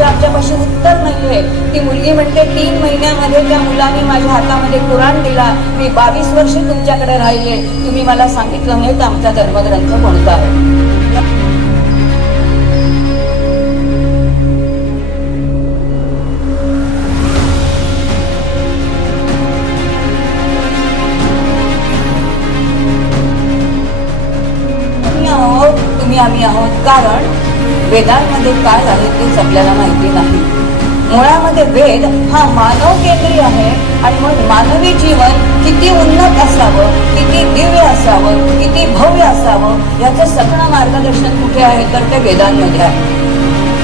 आमच्यापाशी उत्तर नाहीये. ती मुलगी म्हणते 3 महिन्यामध्ये त्या मुलाने माझ्या हातामध्ये कुराण दिला. मी 22 वर्ष तुमच्याकडे राहिले, तुम्ही मला सांगितलं नाही तर आमचा धर्मग्रंथ कोणता आहे. आम्ही आहोत कारण वेदांमध्ये काय आहे तेच आपल्याला माहिती नाही. मुळामध्ये वेद हा मानव केंद्रीय आहे आणि मग मानवी जीवन किती उन्नत असावं, किती दिव्य असावं, किती भव्य असावं याचं सगळं मार्गदर्शन कुठे आहे तर ते वेदांमध्ये आहे.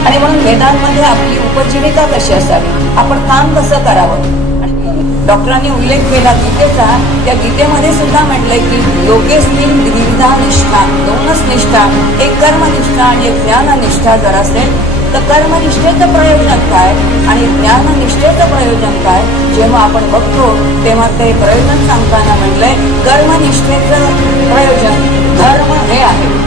आणि म्हणून वेदांमध्ये आपली उपजीविका कशी असावी, आपण काम कसं करावं. डॉक्टरांनी उल्लेख केला गीतेचा. त्या गीतेमध्ये सुद्धा म्हटलंय की योगेस्मिन द्विविधा निष्ठा, 2च निष्ठा, एक कर्मनिष्ठा आणि एक ज्ञाननिष्ठा जर असेल तर कर्मनिष्ठेचं प्रयोजन काय आणि ज्ञाननिष्ठेचं प्रयोजन काय. जेव्हा आपण बघतो तेव्हा ते प्रयोजन सांगताना म्हटलंय कर्मनिष्ठेचं प्रयोजन धर्म हे आहे.